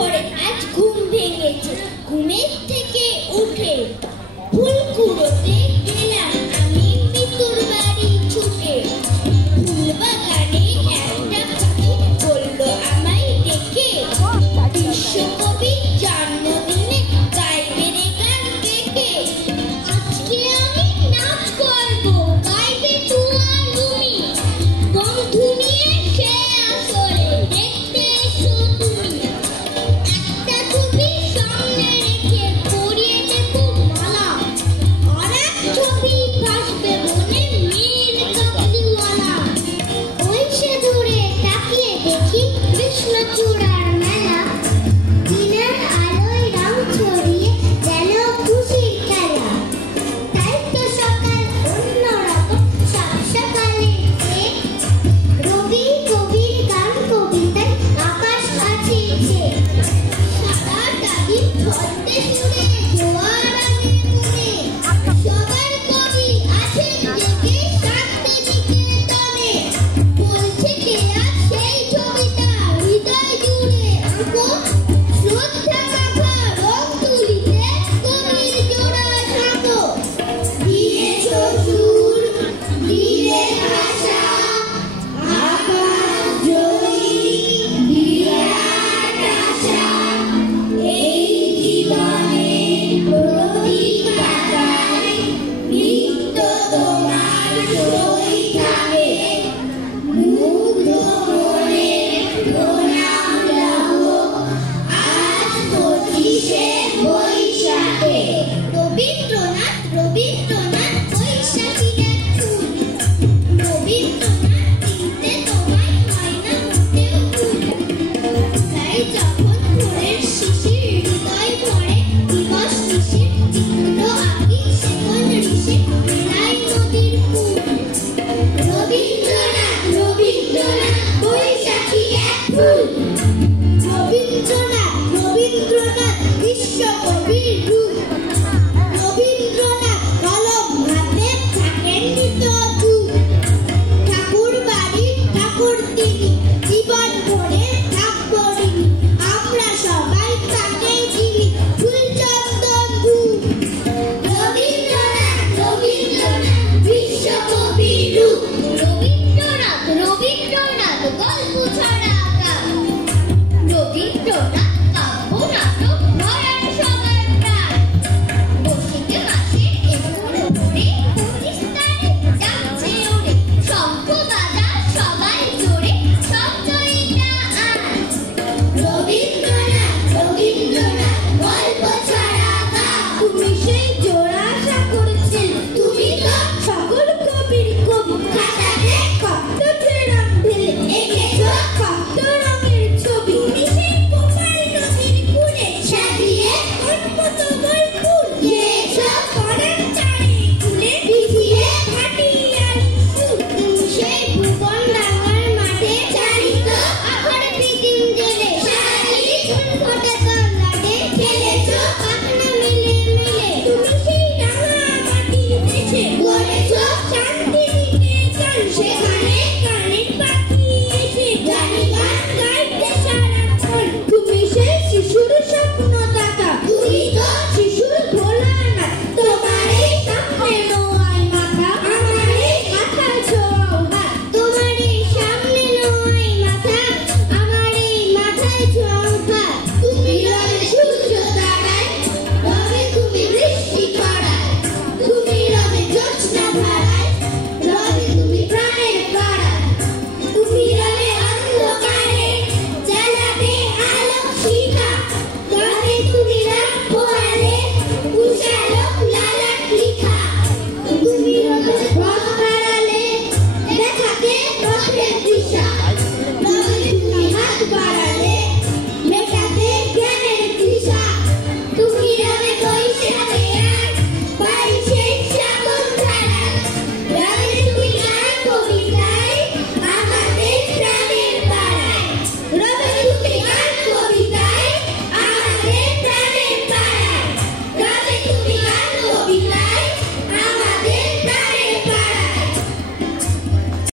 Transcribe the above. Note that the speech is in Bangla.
ভোরে আজ ঘুম ভেঙেছে, ঘুমের থেকে উঠে ফুল কুড়োতে গেলাম আমি মিতুর বাড়ি ছুটে। ফুল বাগানে একটা পাখি বলল আমায় ডেকে, বিশ্বকবির জন্মদিনে গাইবে রে গান গেয়ে। আজকে আমি নাচ করবো, গাইবে তুয়া তুমি, বন্ধু নিয়ে সে আসরে দেখতে এসো তুমি। একটা ছবি সামনে রেখে পরিয়ে দেবো মালা, আর এক ছবি ভাসবে বনে নীল কাবলিওয়ালা। ওই সে দূরে তাকিয়ে দেখি কৃষ্ণচূড়ার মেলা, দিনের আলোয় রং ছড়িয়ে যেন খুশির খেলা। তাই তো সকাল অন্যরকম, সাত সকালে রবি কবির গান কবিতায় আকাশ আছে যে। সারাটা দিন ছন্দে সুরে জোয়ার আনে মনে, সবার কবি আছেন জেগে শান্তিনিকেতনে। বলছে কেয়া সেই ছবিটা হৃদয় জুড়ে আঁকো, শ্রদ্ধা মাখা রং তুলিতে কবির জোড়া থাকো। দিয়েছো সুর, দিলে ভাষা, আকাশ জয়ী বিরাট আশা। এই জীবনে প্রদীপ পাতায় নিত্য তোমার সই থাকে। মুগ্ধ মনে প্রণাম রাখো আজ 25শে বৈশাখে। রবীন্দ্রনাথ, রবীন্দ্রনাথ বৈশাখীরা ফুল, রবীন্দ্রনাথ চিনতে তোমায় হয় না মোটেও ভুল। তাই যখন ভোরের শিশির হৃদয় ভরে, দিবস শিশির চিত্র আঁকি সেখন ঋষি মেলায় নদীর ফুল। রবীন্দ্রনাথ, রবীন্দ্রনাথ বৈশাখী এক ফুল। রবীন্দ্রনাথ, রবীন্দ্রনাথ বিশ্বকবির রূপ। রবীন্দ্রনাথ কলম হাতে থাকেন নিত চুপ। ঠাকুর বাড়ির ঠাকুর তিনি, জীবন ভরে থাকবো ঋণী। আমরা সবাই তাকে চিনি, ফুল চন্দন ধূপ। রবীন্দ্রনাথ, রবীন্দ্রনাথ বিশ্বকবির রূপ। রবীন্দ্রনাথ, রবীন্দ্রনাথ গল্প ছড়া গান। রবীন্দ্রনাথ কাব্য নাটক ভরান সবার প্রাণ। বসিতে মাসে একুল ভোরে 25 তারিখ যাচ্ছে ওরে, শঙ্খ বাজা সবাই জোরে, সঞ্জয়িতা আজ। রবীন্দ্রনাথ, রবীন্দ্রনাথ গল্প ছড়া গান। তুমি সেই জোড়া আশা করেছিলে, তুমি তো সকল কবির কবি। খাতাতে কত রং ঢেলে এঁকেছো কত রঙের ছবি। তুমি সেই কোপাই নদীর কূলে সাজিয়ে উন্মত বই ফুল। গেয়েছো পরাণ চারে কুলে ভিজিয়ে ভাটিয়ালি সুর। তুমি সেই ভুবন রাঙার মাঠে চারিত আখড় বিদিন জেলে, সারালি ফুল ফোটে তল্লাটে খেলেছো পাখনা মেলে মেলে। তুমি সেই রাঙা মাটি বেছে